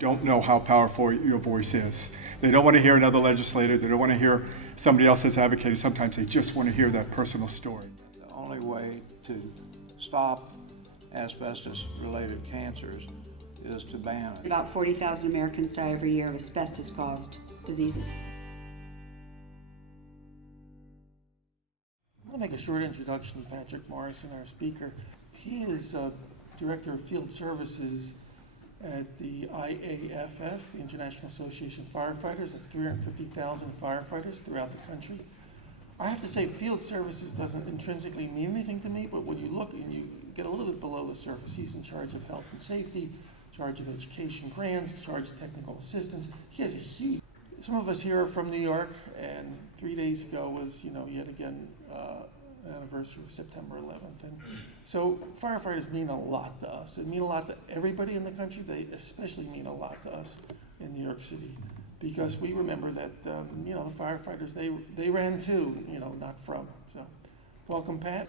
don't know how powerful your voice is. They don't want to hear another legislator. They don't want to hear somebody else that's advocating. Sometimes they just want to hear that personal story. The only way to stop asbestos-related cancers is to ban it. About 40,000 Americans die every year of asbestos-caused diseases. I'll make a short introduction to Patrick Morrison, our speaker. He is Director of Field Services at the IAFF, the International Association of Firefighters. That's 350,000 firefighters throughout the country. I have to say, field services doesn't intrinsically mean anything to me, but when you look and you get a little bit below the surface, he's in charge of health and safety, in charge of education grants, in charge of technical assistance. He has a huge... Some of us here are from New York, and 3 days ago was, yet again, an anniversary of September 11th. And so firefighters mean a lot to us. They mean a lot to everybody in the country. They especially mean a lot to us in New York City, because we remember that, the firefighters, they ran too, not from. So welcome, Pat.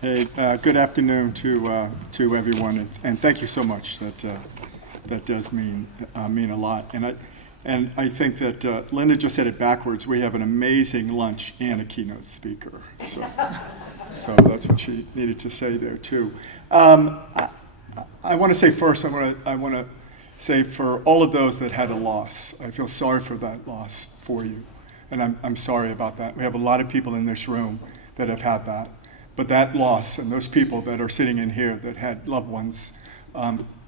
Hey, good afternoon to everyone, and thank you so much. That does mean a lot. And I think that Linda just said it backwards. We have an amazing lunch and a keynote speaker. So that's what she needed to say there too. I want to say first, I want to say for all of those that had a loss, I feel sorry for that loss for you, and I'm sorry about that. We have a lot of people in this room that have had that. But that loss and those people that are sitting in here that had loved ones,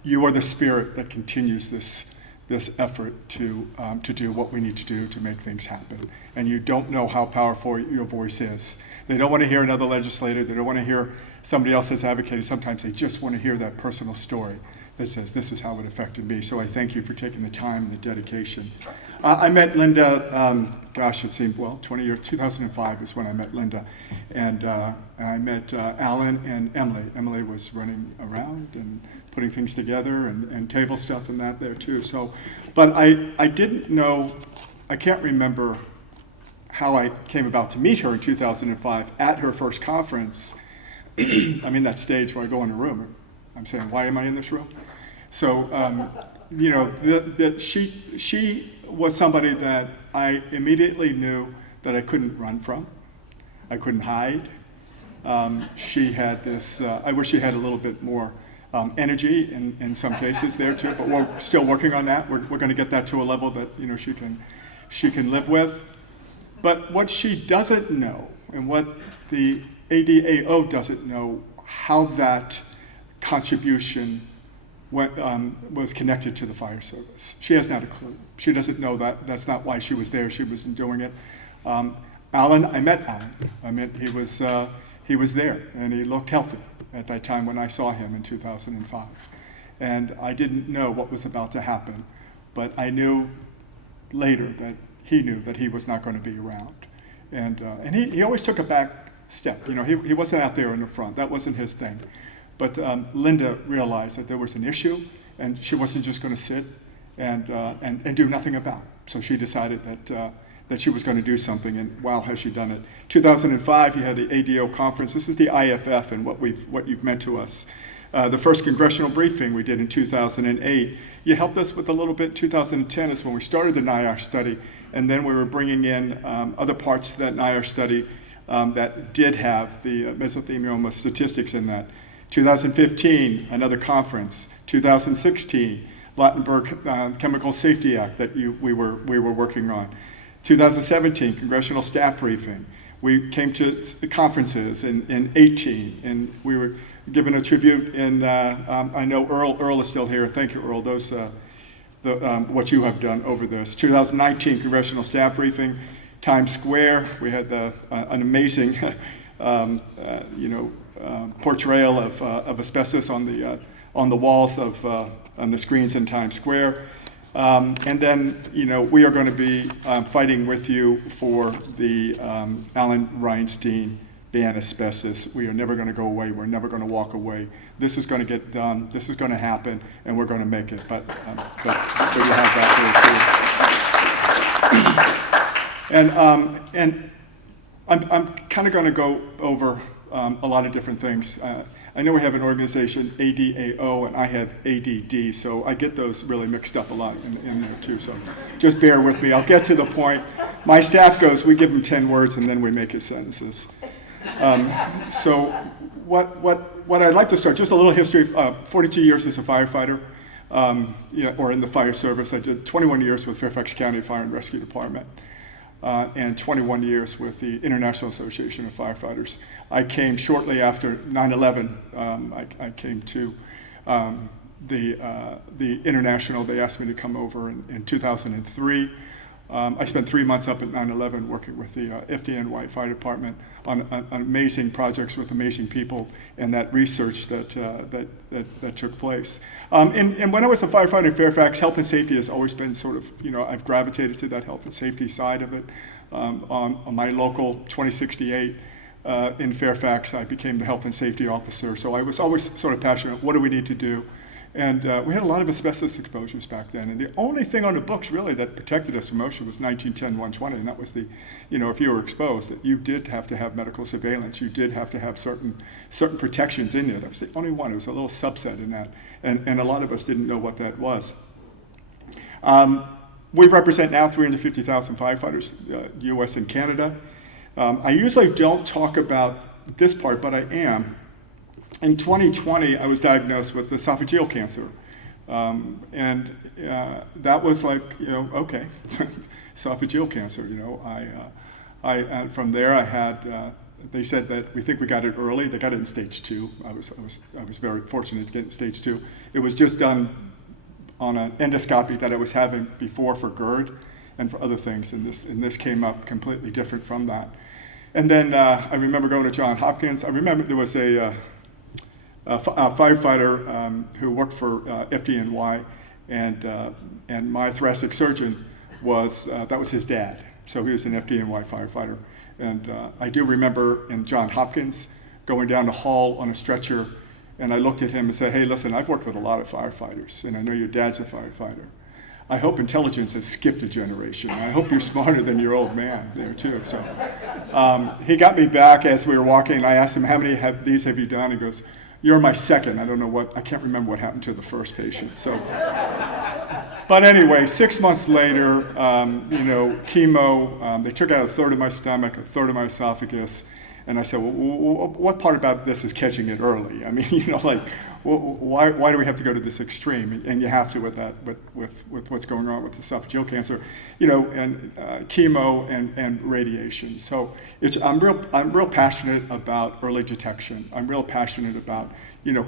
you are the spirit that continues this effort to do what we need to do to make things happen. And you don't know how powerful your voice is. They don't want to hear another legislator. They don't want to hear somebody else that's advocating. Sometimes they just want to hear that personal story that says, this is how it affected me. So I thank you for taking the time and the dedication. I met Linda, it seemed, 20 years, 2005 is when I met Linda. And I met Alan and Emily. Emily was running around and putting things together and table stuff and that there too. So, but I didn't know, I can't remember how I came about to meet her in 2005 at her first conference. I'm in that stage where I go in a room. I'm saying, why am I in this room? So, that she was somebody that I immediately knew that I couldn't run from. I couldn't hide. She had this, I wish she had a little bit more energy in some cases there too, but we're still working on that. We're going to get that to a level that, she can live with. But what she doesn't know, and what the ADAO doesn't know, how that contribution was connected to the fire service. She has not a clue. She doesn't know that. That's not why she was there. She wasn't doing it. Alan, I met Alan. He was there, and he looked healthy at that time when I saw him in 2005. And I didn't know what was about to happen, but I knew later that he knew that he was not going to be around. And he always took a back step. He wasn't out there in the front. That wasn't his thing. But Linda realized that there was an issue, and she wasn't just going to sit and do nothing about it. So she decided that she was going to do something, and wow, has she done it. 2005, you had the ADAO conference. This is the IAFF and what you've meant to us. The first congressional briefing we did in 2008. You helped us with a little bit. 2010 is when we started the NIAR study, and then we were bringing in other parts of that NIAR study that did have the mesothelioma statistics in that. 2015, another conference. 2016, Lautenberg Chemical Safety Act that we were working on. 2017, congressional staff briefing. We came to conferences in 18, and we were given a tribute. And I know Earl is still here. Thank you, Earl. Those what you have done over this. 2019, congressional staff briefing. Times Square, we had an amazing, portrayal of asbestos on the walls on the screens in Times Square. And then, we are going to be fighting with you for the Alan Reinstein ban asbestos. We are never going to go away. We're never going to walk away. This is going to get done. This is going to happen, and we're going to make it. But you have that there too. And I'm kind of going to go over a lot of different things. I know we have an organization, ADAO, and I have ADD, so I get those really mixed up a lot in there too. So just bear with me. I'll get to the point. My staff goes, we give them 10 words and then we make his sentences. So what I'd like to start, just a little history. 42 years as a firefighter, or in the fire service. I did 21 years with Fairfax County Fire and Rescue Department. And 21 years with the International Association of Firefighters. I came shortly after 9/11. I came to the International. They asked me to come over in 2003. I spent 3 months up at 9/11 working with the FDNY Fire Department on amazing projects with amazing people and that research that took place. And when I was a firefighter in Fairfax, health and safety has always been sort of, I've gravitated to that health and safety side of it. On my local 2068 in Fairfax, I became the health and safety officer. So I was always sort of passionate, what do we need to do? And we had a lot of asbestos exposures back then. And the only thing on the books really that protected us from OSHA was 1910-120. And that was the, if you were exposed, that you did have to have medical surveillance. You did have to have certain protections in there. That was the only one. It was a little subset in that. And a lot of us didn't know what that was. We represent now 350,000 firefighters, US and Canada. I usually don't talk about this part, but I am. In 2020, I was diagnosed with esophageal cancer. And that was like, okay, esophageal cancer, from there I had, they said that we think we got it early. They got it in stage 2. I was very fortunate to get in stage 2. It was just done on an endoscopy that I was having before for GERD and for other things. And this came up completely different from that. And then I remember going to Johns Hopkins. I remember there was a firefighter who worked for FDNY, and my thoracic surgeon that was his dad. So he was an FDNY firefighter. And I do remember in Johns Hopkins going down the hall on a stretcher, and I looked at him and said, hey, listen, I've worked with a lot of firefighters, and I know your dad's a firefighter. I hope intelligence has skipped a generation. I hope you're smarter than your old man there too. So he got me back as we were walking, and I asked him, how many of these have you done? He goes, you're my second. I can't remember what happened to the first patient. So, but anyway, 6 months later, chemo, they took out a third of my stomach, a third of my esophagus, and I said, well, what part about this is catching it early? I mean, why do we have to go to this extreme? And you have to with that, with what's going on with esophageal cancer, and chemo and radiation. So I'm real passionate about early detection. I'm real passionate about,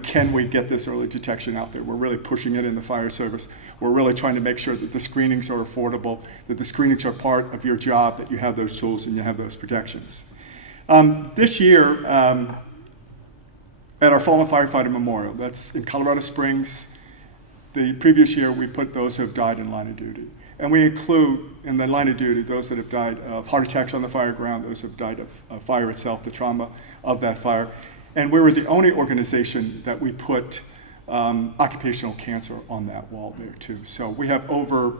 can we get this early detection out there? We're really pushing it in the fire service. We're really trying to make sure that the screenings are affordable, that the screenings are part of your job, that you have those tools and you have those protections. This year, at our Fallen Firefighter Memorial, that's in Colorado Springs, the previous year we put those who have died in line of duty. And we include in the line of duty those that have died of heart attacks on the fire ground, those who have died of fire itself, the trauma of that fire. And we were the only organization that we put occupational cancer on that wall there too. So we have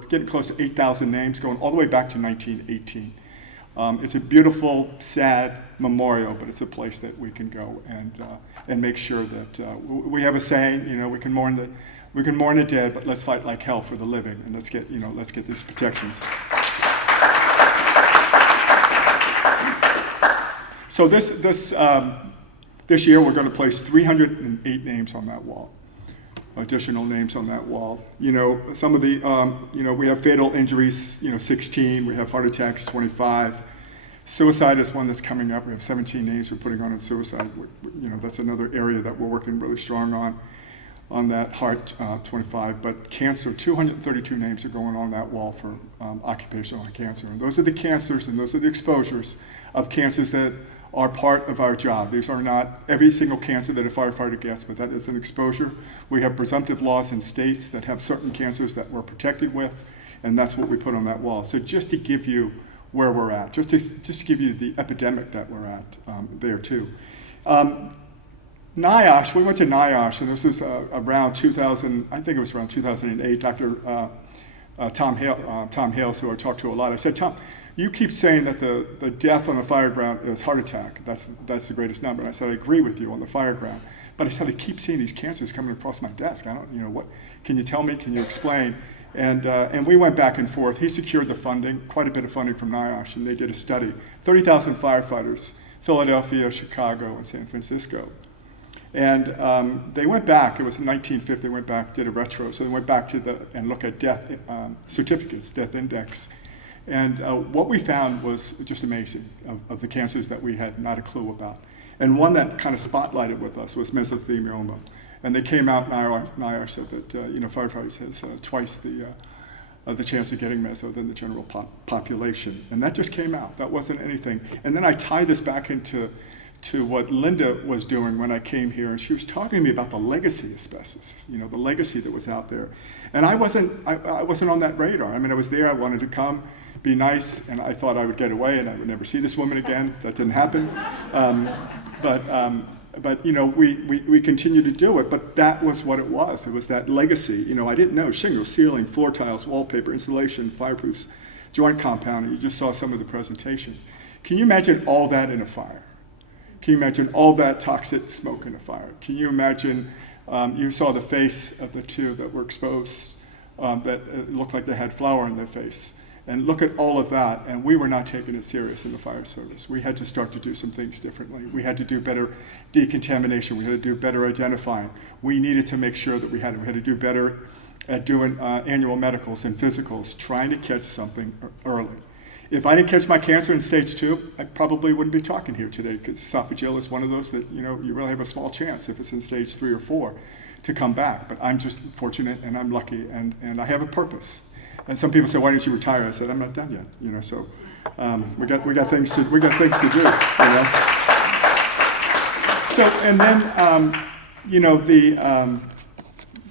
getting close to 8,000 names going all the way back to 1918. It's a beautiful, sad memorial, but it's a place that we can go and make sure that we have a saying. We can mourn the dead, but let's fight like hell for the living, and let's get these protections. So this year we're going to place 308 names on that wall. Additional names on that wall. Some of the, we have fatal injuries, 16. We have heart attacks, 25. Suicide is one that's coming up. We have 17 names we're putting on suicide. That's another area that we're working really strong on that heart, 25. But cancer, 232 names are going on that wall for occupational cancer. And those are the cancers and those are the exposures of cancers that are part of our job. These are not every single cancer that a firefighter gets, but that is an exposure. We have presumptive laws in states that have certain cancers that we're protected with, and that's what we put on that wall. So just to give you where we're at, just to give you the epidemic that we're at there too. NIOSH, we went to NIOSH, and this was around 2000, I think it was around 2008, Dr. Tom Hales, who I talked to a lot. I said, Tom, you keep saying that the death on the fire ground is heart attack. That's the greatest number. And I said, I agree with you on the fire ground. But I said, I keep seeing these cancers coming across my desk. I don't, what, can you tell me, can you explain? And we went back and forth. He secured the funding, quite a bit of funding from NIOSH, and they did a study. 30,000 firefighters, Philadelphia, Chicago, and San Francisco. And they went back, it was in 1950, they went back, did a retro, so they went back to and look at death certificates, death index. And what we found was just amazing of the cancers that we had not a clue about. And one that kind of spotlighted with us was mesothelioma. And they came out, NIOSH said that firefighters has twice the chance of getting meso than the general population. And that just came out, that wasn't anything. And then I tied this back into what Linda was doing when I came here, and she was talking to me about the legacy asbestos, the legacy that was out there. And I wasn't on that radar. I mean, I was there, I wanted to come, be nice, and I thought I would get away and I would never see this woman again. That didn't happen. But we continue to do it, but that was what it was. It was that legacy. I didn't know shingles, ceiling, floor tiles, wallpaper, insulation, fireproofs, joint compounding. You just saw some of the presentations. Can you imagine all that in a fire? Can you imagine all that toxic smoke in a fire? Can you imagine, you saw the face of the two that were exposed, that looked like they had flour in their face. And look at all of that, and we were not taking it serious in the fire service. We had to start to do some things differently. We had to do better decontamination. We had to do better identifying. We needed to make sure that we had to do better at doing annual medicals and physicals, trying to catch something early. If I didn't catch my cancer in stage 2, I probably wouldn't be talking here today, because esophageal is one of those that you really have a small chance if it's in stage 3 or 4 to come back. But I'm just fortunate and I'm lucky, and I have a purpose. And some people say, "Why didn't you retire?" I said, "I'm not done yet." So we got things to do. So and then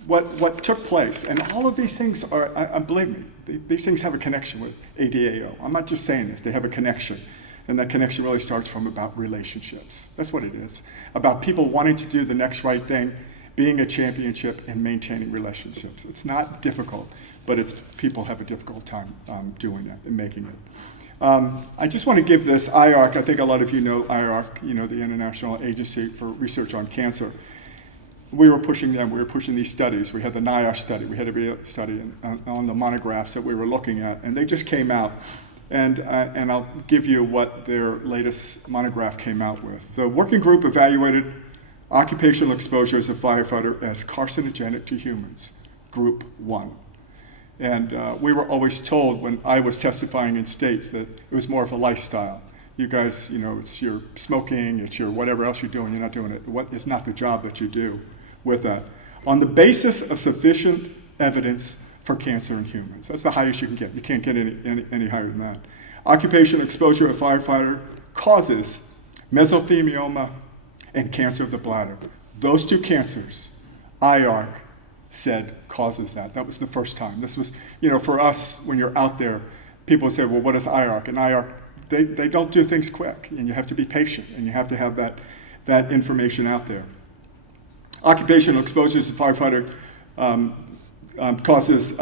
what took place, and all of these things are, believe me, these things have a connection with ADAO. I'm not just saying this; they have a connection, and that connection really starts from about relationships. That's what it is, about people wanting to do the next right thing, being a championship, and maintaining relationships. It's not difficult. But people have a difficult time doing that and making it. I just want to give this IARC. I think a lot of you know IARC, the International Agency for Research on Cancer. We were pushing them. We were pushing these studies. We had the NIOSH study. We had a study on the monographs that we were looking at, and they just came out. And I'll give you what their latest monograph came out with. The working group evaluated occupational exposure as a firefighter as carcinogenic to humans, Group 1. And we were always told when I was testifying in states that it was more of a lifestyle. You guys, it's your smoking, it's your whatever else you're doing, you're not doing it. It's not the job that you do with that. On the basis of sufficient evidence for cancer in humans. That's the highest you can get. You can't get any higher than that. Occupational exposure of a firefighter causes mesothelioma and cancer of the bladder. Those two cancers, IARC said causes that. That was the first time. This was, for us, when you're out there, people say, well, what is IARC? And IARC, they don't do things quick, and you have to be patient, and you have to have that information out there. Occupational exposures of firefighter causes,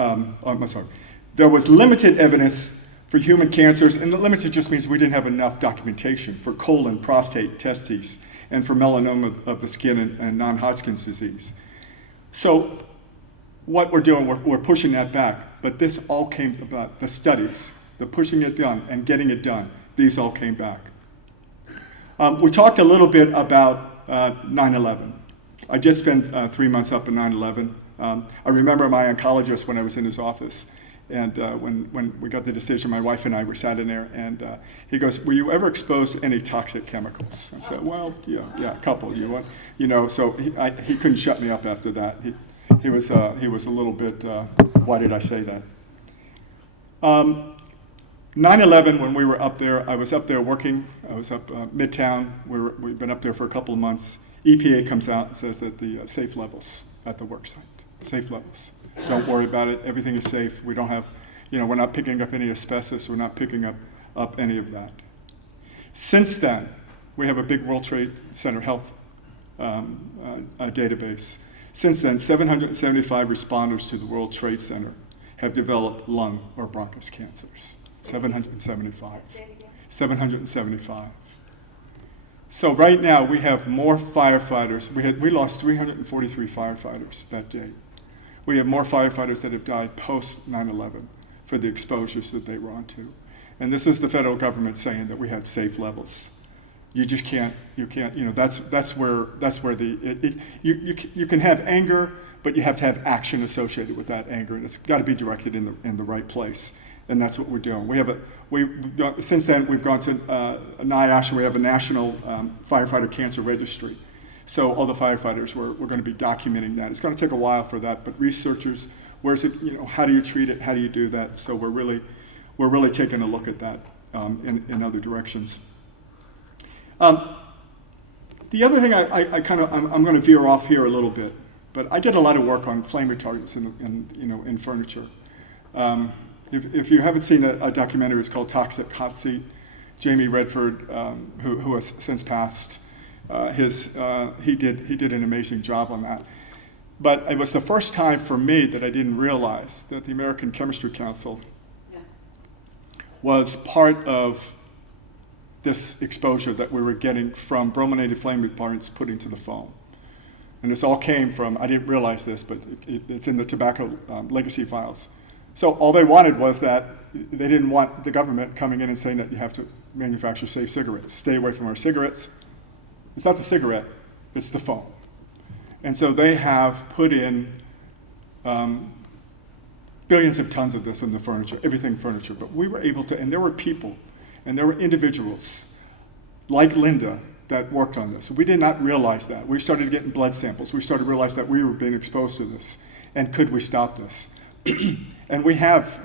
there was limited evidence for human cancers, and limited just means we didn't have enough documentation for colon, prostate, testes, and for melanoma of the skin and non-Hodgkin's disease. So what we're doing, we're pushing that back, but this all came about, the studies, the pushing it done and getting it done, these all came back. We talked a little bit about 9/11. I just spent 3 months up in 9/11. I remember my oncologist when I was in his office, and when we got the decision, my wife and I were sat in there, and he goes, "Were you ever exposed to any toxic chemicals?" I said, "Well, yeah, a couple." So he couldn't shut me up after that. He was a little bit, why did I say that? 9/11, when we were up there, I was up there working. I was up Midtown. We've been up there for a couple of months. EPA comes out and says that the safe levels at the work site, safe levels. Don't worry about it. Everything is safe. We don't have, we're not picking up any asbestos. We're not picking up up any of that. Since then, we have a big World Trade Center health database. Since then, 775 responders to the World Trade Center have developed lung or bronchus cancers. 775. 775. So right now we have more firefighters. We lost 343 firefighters that day. We have more firefighters that have died post 9/11 for the exposures that they were onto. And this is the federal government saying that we had safe levels. You just can't, that's where you can have anger, but you have to have action associated with that anger, and it's got to be directed in the right place. And that's what we're doing. Since then, we've gone to NIASH. We have a national firefighter cancer registry. So all the firefighters, we're going to be documenting that. It's going to take a while for that, but researchers, where's it? How do you treat it? How do you do that? So we're really taking a look at that in other directions. The other thing I'm going to veer off here a little bit, but I did a lot of work on flame retardants in furniture. If you haven't seen a documentary, it's called Toxic Hot Seat. Jamie Redford, who has since passed, he did an amazing job on that. But it was the first time for me that I didn't realize that the American Chemistry Council was part of this exposure that we were getting from brominated flame retardants put into the foam. And this all came from, I didn't realize this, but it's in the tobacco legacy files. So all they wanted was that they didn't want the government coming in and saying that you have to manufacture safe cigarettes. Stay away from our cigarettes. It's not the cigarette, it's the foam. And so they have put in billions of tons of this in the furniture, everything furniture. But we were able to, and there were people, and there were individuals like Linda that worked on this. We did not realize that. We started getting blood samples. We started to realize that we were being exposed to this, and could we stop this? And we have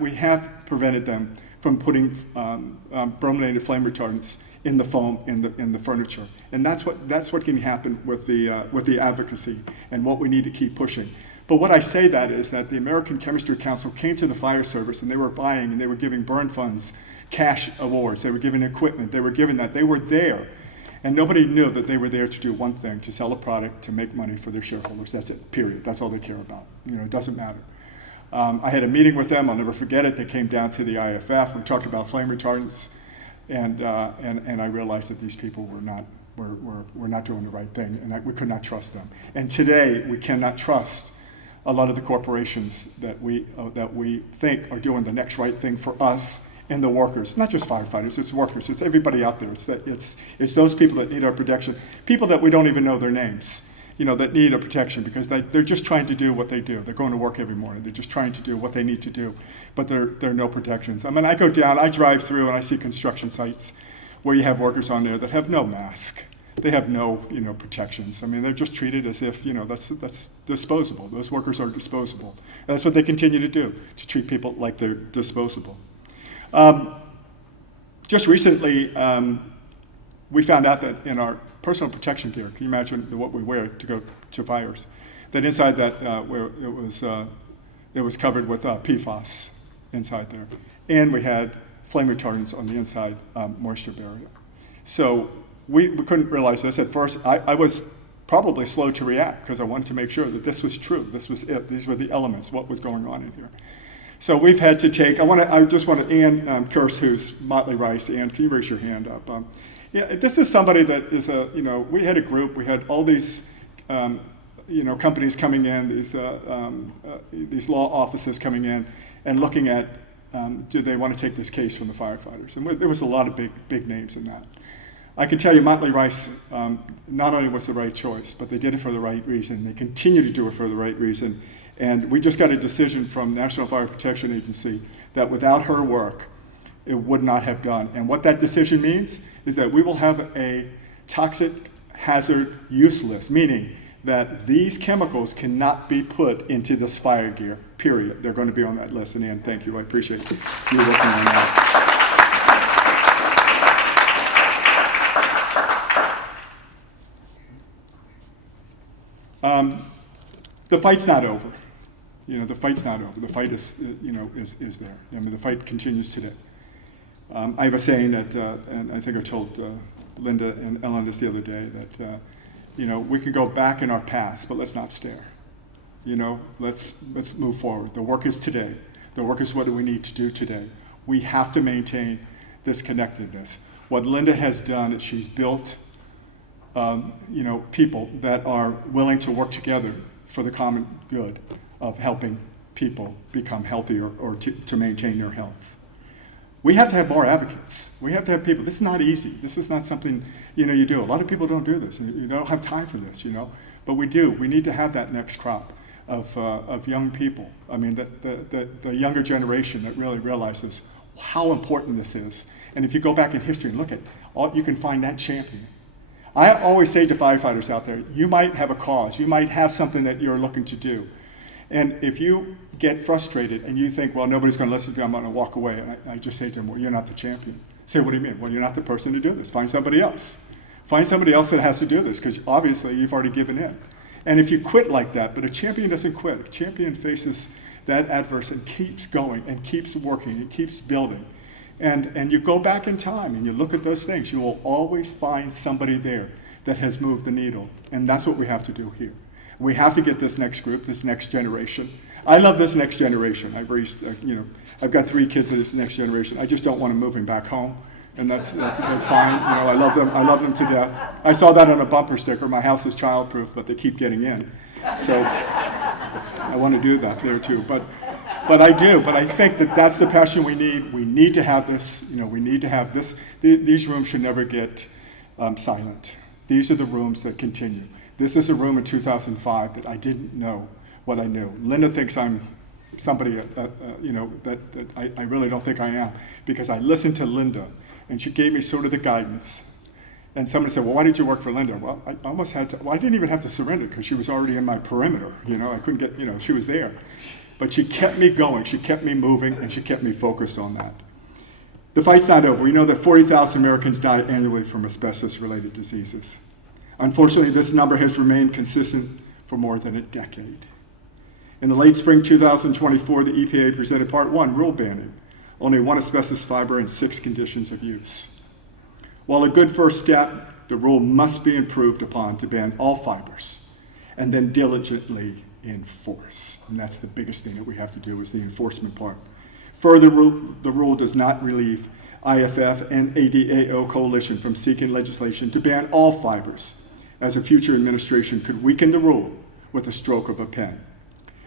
prevented them from putting brominated flame retardants in the foam in the furniture, and that's what can happen with the advocacy and what we need to keep pushing. But what I say that is that the American Chemistry Council came to the fire service and they were buying and they were giving burn funds, cash awards, they were giving equipment, they were giving that, they were there. And nobody knew that they were there to do one thing, to sell a product, to make money for their shareholders. That's it, period. That's all they care about. It doesn't matter. I had a meeting with them, I'll never forget it. They came down to the IAFF, we talked about flame retardants, and I realized that these people were not doing the right thing, and we could not trust them. And today, we cannot trust a lot of the corporations that we think are doing the next right thing for us and the workers. Not just firefighters, it's workers, it's everybody out there. It's those people that need our protection, people that we don't even know their names, that need a protection because they're just trying to do what they do. They're going to work every morning. They're just trying to do what they need to do, but there are no protections. I mean, I go down, I drive through and I see construction sites where you have workers on there that have no mask. They have no, protections. I mean, they're just treated as if, that's disposable. Those workers are disposable. And that's what they continue to do, to treat people like they're disposable. Just recently, we found out that in our personal protection gear, can you imagine what we wear to go to fires, that inside that, where it was covered with PFAS inside there. And we had flame retardants on the inside moisture barrier. So we couldn't realize this at first. I was probably slow to react because I wanted to make sure that this was true. This was it. These were the elements, what was going on in here. So we've had to take, I just want to, Ann Kirst, who's Motley Rice. Ann, can you raise your hand up? This is somebody that is we had a group, we had all these, companies coming in, these law offices coming in and looking at, do they want to take this case from the firefighters? And there was a lot of big names in that. I can tell you Motley Rice not only was the right choice, but they did it for the right reason. They continue to do it for the right reason. And we just got a decision from National Fire Protection Agency that without her work, it would not have done. And what that decision means is that we will have a toxic hazard use list, meaning that these chemicals cannot be put into this fire gear, period. They're going to be on that list. And Ann, thank you. I appreciate you working on that. The fight's not over. The fight's not over. The fight is there. I mean, the fight continues today. I have a saying that, and I think I told Linda and Ellen this the other day, that we can go back in our past, but let's not stare. Let's move forward. The work is today. The work is what do we need to do today. We have to maintain this connectedness. What Linda has done is she's built, people that are willing to work together for the common good of helping people become healthier or to maintain their health. We have to have more advocates. We have to have people. This is not easy. This is not something, you do. A lot of people don't do this. You don't have time for this, But we do. We need to have that next crop of young people. I mean, the younger generation that really realizes how important this is. And if you go back in history and look at you can find that champion. I always say to firefighters out there, you might have a cause. You might have something that you're looking to do. And if you get frustrated and you think, well, nobody's going to listen to me, I'm going to walk away. And I just say to them, well, you're not the champion. Say, what do you mean? Well, you're not the person to do this. Find somebody else. Find somebody else that has to do this, because obviously you've already given in. And if you quit like that, but a champion doesn't quit. A champion faces that adverse and keeps going and keeps working and keeps building. And you go back in time and you look at those things, you will always find somebody there that has moved the needle. And that's what we have to do here. We have to get this next group, this next generation. I love this next generation. I've raised, I've got 3 kids of this next generation. I just don't want them moving back home, and that's fine. I love them. I love them to death. I saw that on a bumper sticker. My house is childproof, but they keep getting in. So I want to do that there too. But I do. But I think that that's the passion we need. We need to have this. We need to have this. These rooms should never get silent. These are the rooms that continue. This is a room in 2005 that I didn't know what I knew. Linda thinks I'm somebody, that I really don't think I am, because I listened to Linda, and she gave me sort of the guidance. And somebody said, well, why did you work for Linda? Well, I almost had to, I didn't even have to surrender, because she was already in my perimeter. I couldn't get, she was there. But she kept me going, she kept me moving, and she kept me focused on that. The fight's not over. We know that 40,000 Americans die annually from asbestos-related diseases. Unfortunately, this number has remained consistent for more than a decade. In the late spring 2024, the EPA presented Part 1 rule banning only 1 asbestos fiber and 6 conditions of use. While a good first step, the rule must be improved upon to ban all fibers and then diligently enforce. And that's the biggest thing that we have to do, is the enforcement part. Further, the rule does not relieve IAFF and ADAO coalition from seeking legislation to ban all fibers, as a future administration could weaken the rule with a stroke of a pen.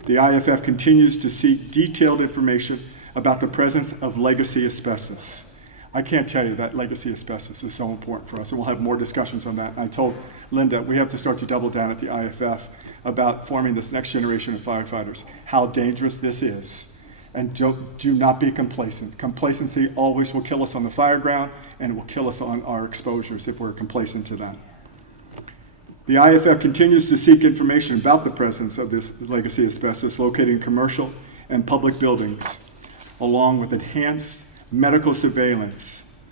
The IAFF continues to seek detailed information about the presence of legacy asbestos. I can't tell you that legacy asbestos is so important for us, and we'll have more discussions on that. And I told Linda we have to start to double down at the IAFF about forming this next generation of firefighters, how dangerous this is. And do not be complacent. Complacency always will kill us on the fire ground, and it will kill us on our exposures if we're complacent to that. The IAFF continues to seek information about the presence of this legacy asbestos located in commercial and public buildings, along with enhanced medical surveillance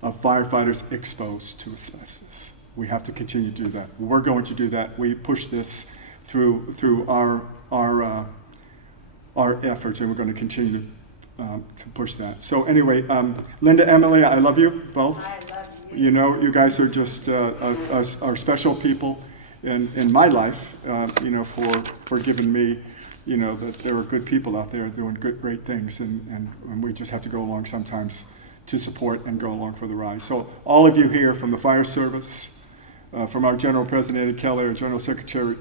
of firefighters exposed to asbestos. We have to continue to do that. We're going to do that. We push this through our efforts, and we're going to continue to push that. So anyway, Linda, Emily, I love you both. I love you. You guys are just are special people in my life, for giving me, that there are good people out there doing great things, and we just have to go along sometimes to support and go along for the ride. So all of you here, from the fire service, from our General President Eddie Keller, our General Secretary,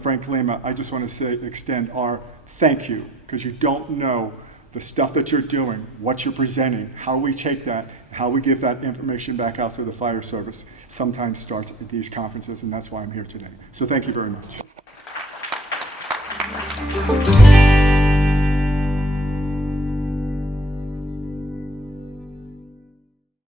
Frank Lima, I just want to extend our thank you, because you don't know the stuff that you're doing, what you're presenting, how we take that, how we give that information back out to the fire service sometimes starts at these conferences, and that's why I'm here today. So thank you very much.